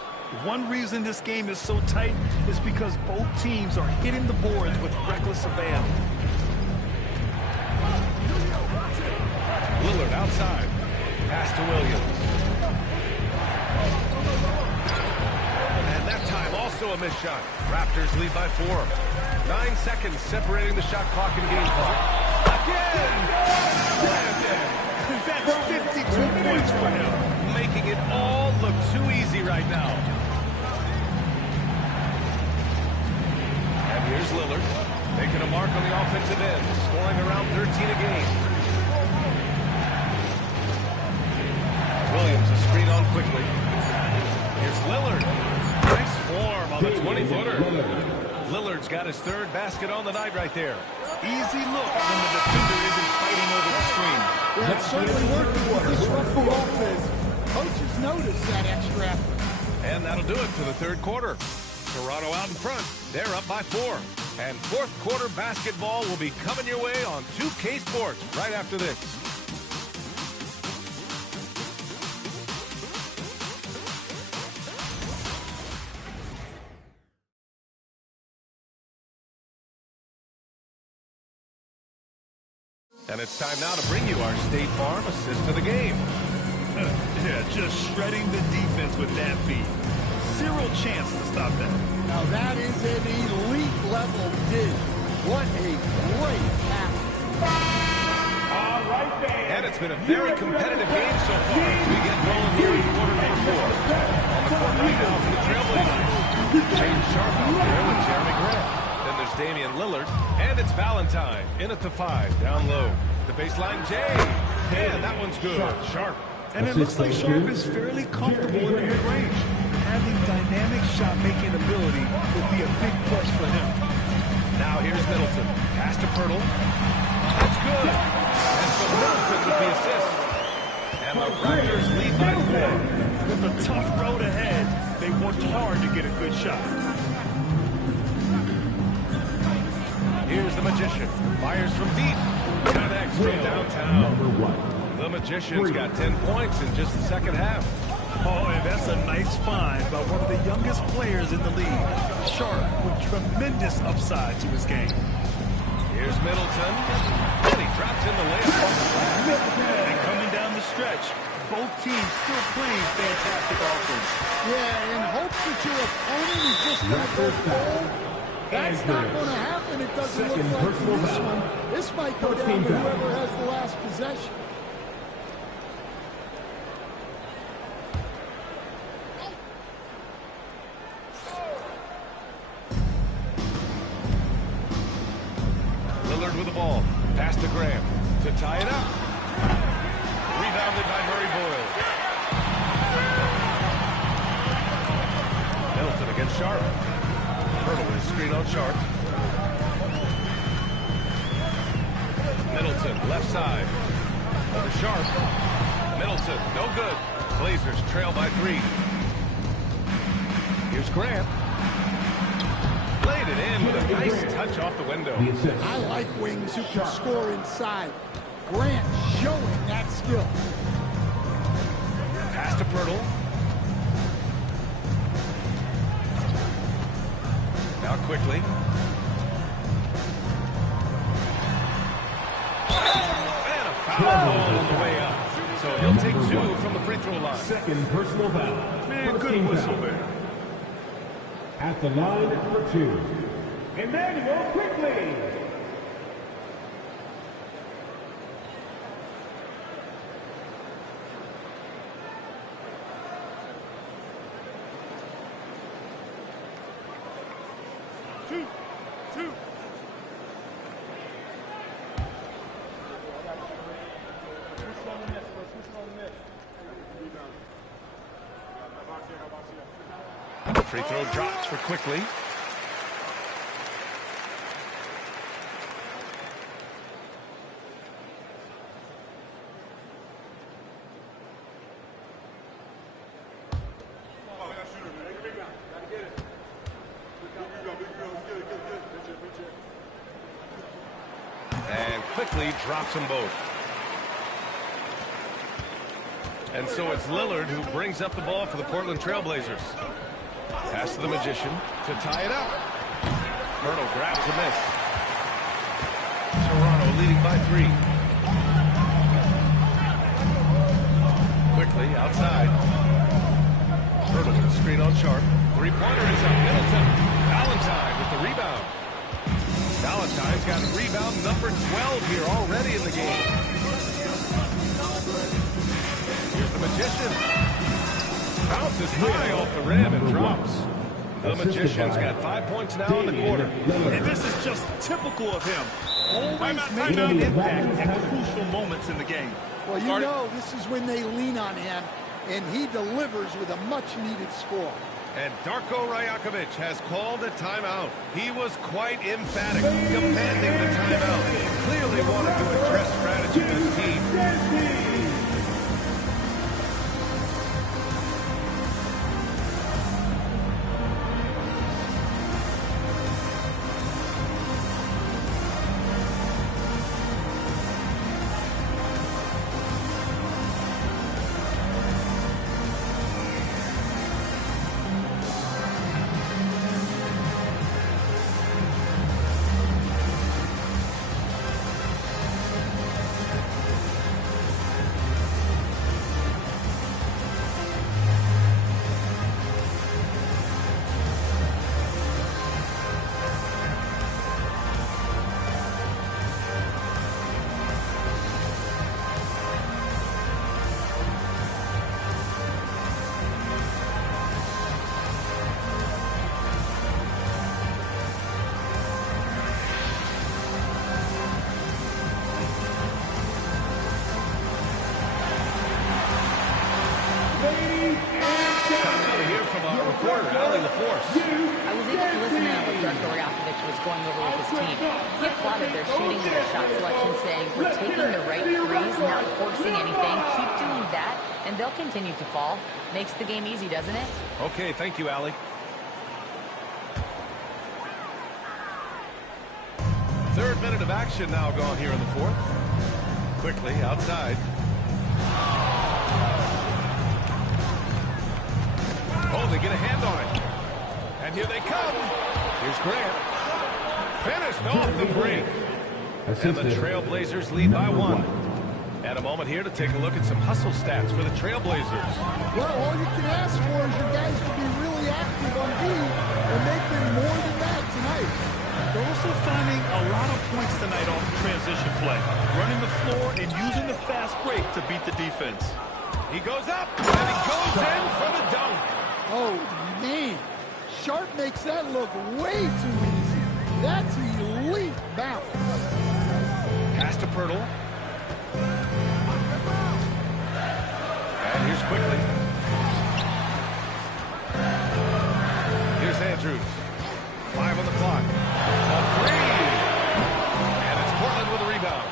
One reason this game is so tight is because both teams are hitting the boards with reckless abandon. Lillard outside. Pass to Williams. And that time also a missed shot. Raptors lead by 4. 9 seconds separating the shot clock and game clock. Again! That's 52 points for him. Making it all look too easy right now. And here's Lillard. Making a mark on the offensive end. Scoring around 13 a game. Williams a screen on Quickly. Here's Lillard. Nice form on the 20-footer. Lillard's got his 3rd basket on the night right there. Easy look when the defender isn't fighting over the screen. Yeah, it's certainly working to disrupt the offense. Coaches notice that extra effort. And that'll do it for the third quarter. Toronto out in front. They're up by 4. And fourth quarter basketball will be coming your way on 2K Sports right after this. And it's time now to bring you our State Farm assist to the game. Yeah, just shredding the defense with that feed. Zero chance to stop that. Now that is an elite level dig. What a great pass. All right, fans. And it's been a very competitive game so far as we get rolling here in quarter number 4. On the court right now for the Trailblazers. James Sharp out there with Jeremy Grant. Then there's Damian Lillard. And it's Valentine in at the 5, down low. The baseline, Jay. And that one's good. Sharp. And it looks like Sharp is fairly comfortable in the mid-range. Having dynamic shot-making ability would be a big plus for him. Now here's Middleton. Pass to Pirtle. That's good. And so Middleton with the assist. And the Raptors lead by 4. With a tough road ahead, they worked hard to get a good shot. Here's the Magician. Fires from deep. Connects from downtown. The Magician's got 10 points in just the second half. Oh, and that's a nice find by one of the youngest players in the league. Sharp with tremendous upside to his game. Here's Middleton. And he drops in the layup on the glass. And coming down the stretch, both teams still playing fantastic offense. Yeah, in hopes that your opponent is just going to go full. That's not going to happen. It doesn't look like in this one. This might go down to whoever has the last possession. Lillard with the ball. Pass to Graham to tie it up. Rebounded by Murray Boyle. Middleton against Sharp. Pirtle with a screen on Sharp. Middleton, left side. Over Sharp. Middleton, no good. Blazers trail by 3. Here's Grant. Laid it in with a nice touch off the window. I like wings who can score inside. Grant showing that skill. Pass to Pirtle. Now quickly. And a foul ball on the way up. So he'll take 2 from the free throw line. Second personal foul. Man, good whistle there. At the line for 2, Emmanuel Quickly. Two. The free throw drops for Quickly. And Quickly drops them both. And so it's Lillard who brings up the ball for the Portland Trailblazers. Pass to the Magician to tie it up. Pirtle grabs a miss. Toronto leading by 3. Quickly outside. Pirtle with a screen on Sharp. Three-pointer is up. Middleton. Valentine with the rebound. Valentine's got rebound number 12 here already in the game. Here's the Magician. Bounces high off the rim and drops. The Magician's got 5 points now in the quarter. And this is just typical of him. Always making an impact at crucial moments in the game. Well, you know this is when they lean on him, and he delivers with a much-needed score. And Darko Rajakovic has called a timeout. He was quite emphatic, demanding the timeout. Clearly wanted to address strategy of his team. now to hear from our reporter, Allie LaForce. I was able to listen in on what Darko Rajakovic was going over with his team. He applauded their shooting and their shot selection, saying, "We're taking the right threes, not forcing anything. Keep doing that, and they'll continue to fall." Makes the game easy, doesn't it? Okay, thank you, Allie. Third minute of action now gone here in the fourth. Quickly, outside. Oh, they get a hand on it. And here they come. Here's Grant. Finished off the break. And the Trailblazers lead by 1. And a moment here to take a look at some hustle stats for the Trailblazers. Well, all you can ask for is your guys to be really active on D, and they've been more than that tonight. They're also finding a lot of points tonight off transition play, running the floor and using the fast break to beat the defense. He goes up, and he goes in for the dunk. Oh, man. Sharp makes that look way too easy. That's elite bounce. Pass to Pirtle. And here's Quickly. Here's Andrews. 5 on the clock. A 3. And it's Portland with a rebound.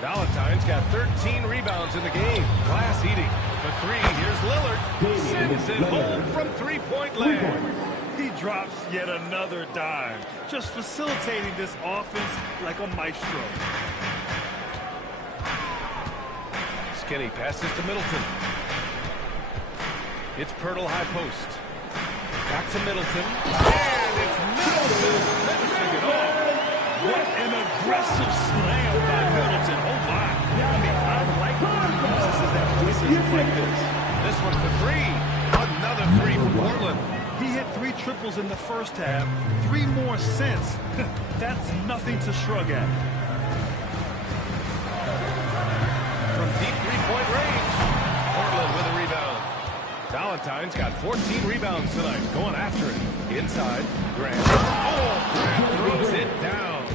Valentine's got 13 rebounds in the game. Glass eating. For 3, here's Lillard. Sends it home from three-point land. He drops yet another dime, just facilitating this offense like a maestro. Skinny passes to Middleton. It's Pirtle high post. Back to Middleton. And it's Middleton finishing it off. What an aggressive slam by Middleton. Oh, my. I mean, I like when he uses his athleticism like this. This one for 3. Another 3 for Portland. He hit 3 triples in the first half, 3 more since. That's nothing to shrug at. From deep three-point range, Portland with a rebound. Valentine's got 14 rebounds tonight, going after it. Inside, Grant. Oh, Grant throws it down.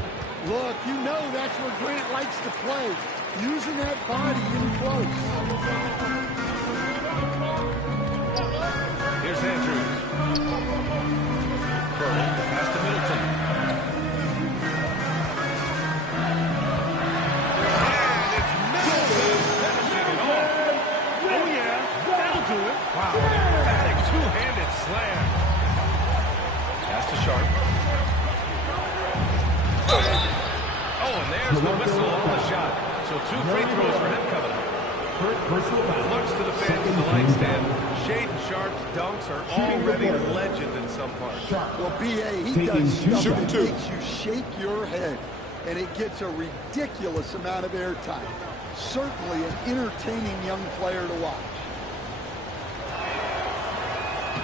Look, you know that's where Grant likes to play, using that body in close. Here's Andrews. Pirtle, pass to Middleton. And it's Middleton finishing it off. Oh, yeah, that'll do it. Wow, an emphatic two-handed slam. Pass to Sharp. Oh, and there's the whistle on the shot. So 2 free throws for him coming up. Looks to the fans in the light stand. Shaedon Sharp's dunks are already legend in some parts. Well, B.A., he does stuff that makes you shake your head, and it gets a ridiculous amount of airtime. Certainly an entertaining young player to watch.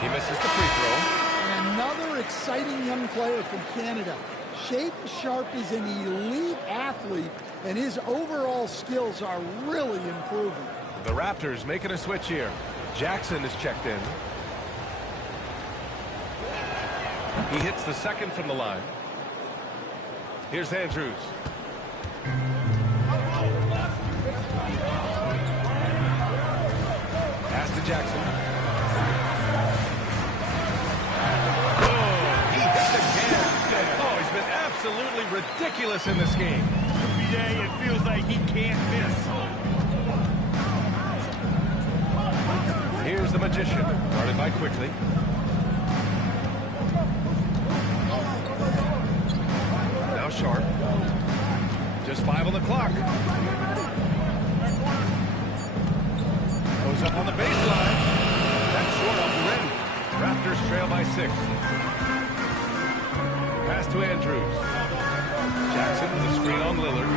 He misses the free throw. And another exciting young player from Canada. Shaedon Sharp is an elite athlete, and his overall skills are really improving. The Raptors making a switch here. Jackson is checked in. He hits the second from the line. Here's Andrews. Pass to Jackson. Oh, he hits again. Oh, he's been absolutely ridiculous in this game. BA, it feels like he can't miss. Here's the Magician, guarded by Quickly. Now Sharp. Just 5 on the clock. Goes up on the baseline. That's short off the rim. Raptors trail by 6. Pass to Andrews. Jackson with a screen on Lillard.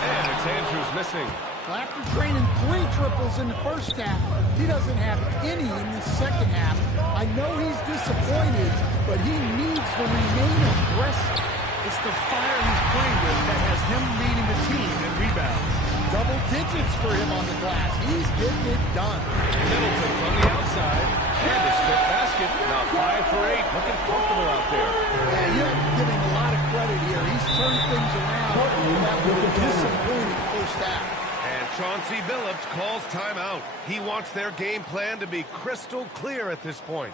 And it's Andrews missing. Well, after draining 3 triples in the first half, he doesn't have any in the second half. I know he's disappointed, but he needs to remain aggressive. It's the fire he's playing with that has him leading the team in rebounds. Double digits for him on the glass. He's getting it done. Middleton from the outside. And his fifth basket. Now 5 for 8. Looking comfortable out there. Yeah, you have to give him a lot of credit here. He's turned things around. That was a disappointing first half. And Chauncey Billups calls timeout. He wants their game plan to be crystal clear at this point.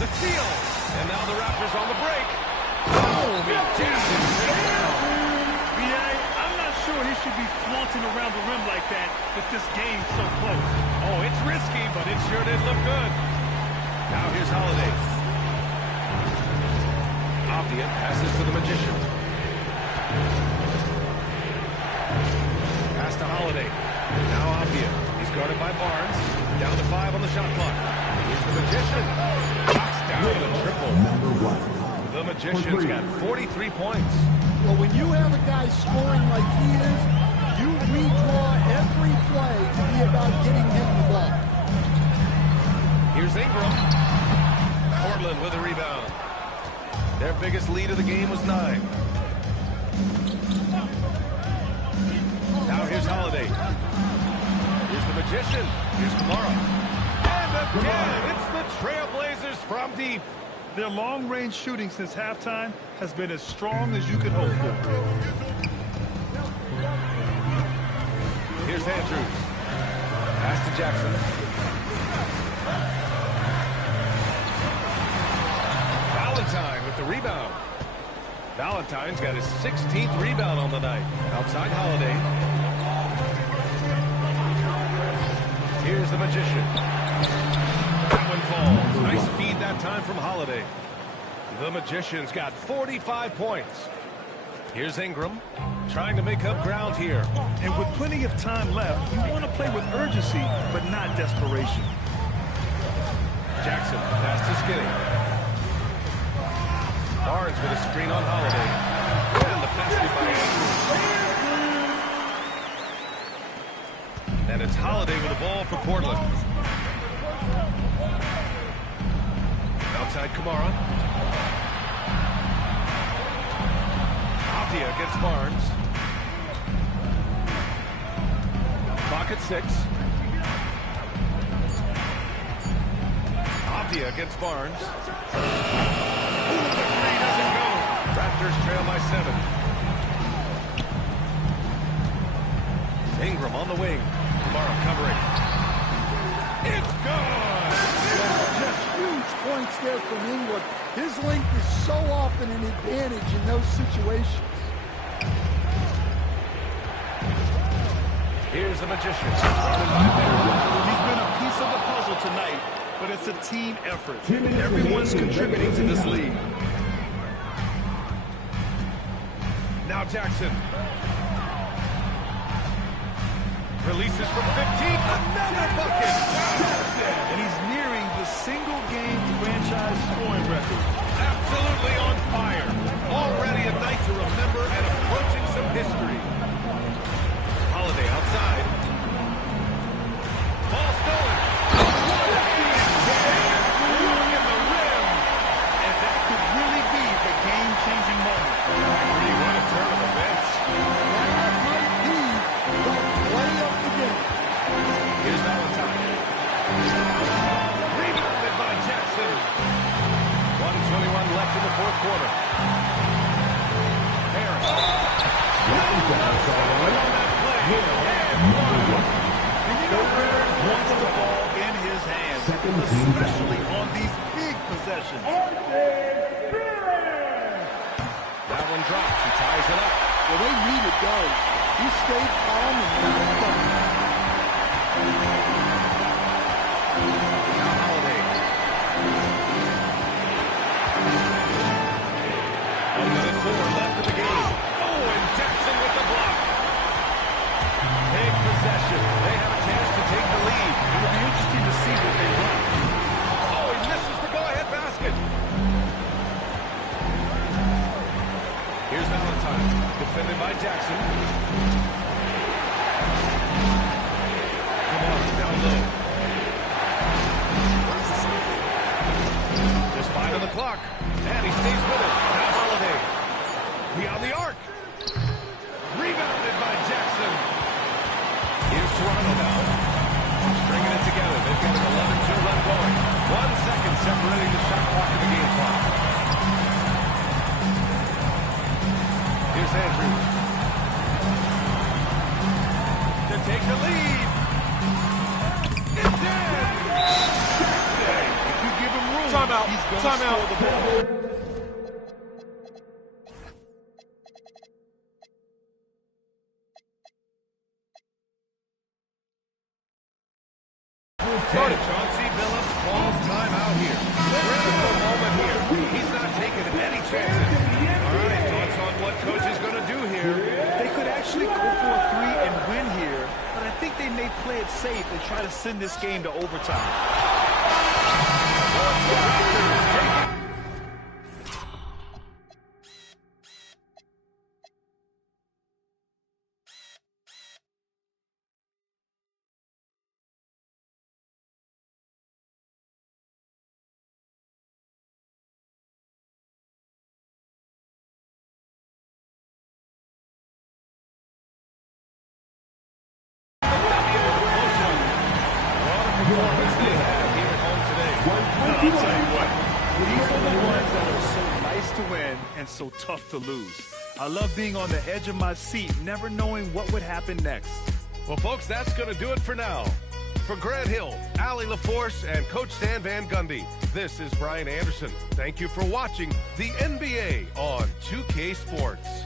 The steal. And now the Raptors on the break. Oh, I'm not sure he should be flaunting around the rim like that with this game so close. Oh, it's risky, but it sure did look good. Now here's Holiday. Avdia passes to the Magician. Pass to Holiday. Now Avdia. He's guarded by Barnes. Down to 5 on the shot clock. Here's the Magician. Knocks down the triple. The Magician's got 43 points. Well, when you have a guy scoring like he is, you redraw every play to be about getting him the ball. Here's Ingram. Portland with a rebound. Their biggest lead of the game was 9. Now here's Holiday. Here's the Magician. Here's Kamara. And again, it's the Trailblazers from deep. Their long-range shooting since halftime has been as strong as you could hope for. Here's Andrews. Pass to Jackson. Valentine with the rebound. Valentine's got his 16th rebound on the night. Outside Holiday. Here's the Magician. That one falls. Nice feed that time from Holiday. The Magician's got 45 points. Here's Ingram, trying to make up ground here. And with plenty of time left, you want to play with urgency, but not desperation. Jackson, pass to Skinny. Barnes with a screen on Holiday. And the basket by Andrews. And it's Holiday with the ball for Portland. Outside Kamara. Avdia against Barnes. Clock at 6. Avdia against Barnes. Ooh, the three doesn't go. Raptors trail by 7. Ingram on the wing. Kamara covering. It's good! Just huge points there from Ingram. His length is so often an advantage in those situations. Here's the Magician. He's been a piece of the puzzle tonight, but it's a team effort. Everyone's contributing to this lead. Now Jackson. Releases from 15. Another bucket. And he's nearing the single-game franchise scoring record. Absolutely on fire. Already a night to remember and approaching some history. Holiday outside. Ball stolen. What a feed. In the rim. And that could really be fourth quarter. Harris. Wants the ball in his hands, especially on these big possessions. That one drops. He ties it up. Well, they needed those. He stayed calm and backed up. Now Holiday. 1:04 left in the game. Oh, and Jackson with the block. Big possession. They have a chance to take the lead. It will be interesting to see what they run. Oh, he misses the go-ahead basket. Here's Valentine, defended by Jackson. Come on, down low. Just 5 on the clock, and he stays with it. Now Holiday, beyond the arc. Rebounded by Jackson. Here's Toronto now, stringing it together. They've got an 11-2 run going. 1 second separating the shot clock and the game clock. Here's Andrews to take the lead. It's in! If you give him room, Timeout. he's going to score the ball. Chauncey Billups calls timeout here. Critical moment here. He's not taking any chances. All right, thoughts on what coach is going to do here? They could actually go for a three and win here, but I think they may play it safe and try to send this game to overtime. So it's the Raptors taking. Performance they have here at home today. I'll tell you what, these are the ones that are so nice to win and so tough to lose. I love being on the edge of my seat, never knowing what would happen next. Well, folks, that's going to do it for now. For Grant Hill, Allie LaForce, and Coach Stan Van Gundy, this is Brian Anderson. Thank you for watching the NBA on 2K Sports.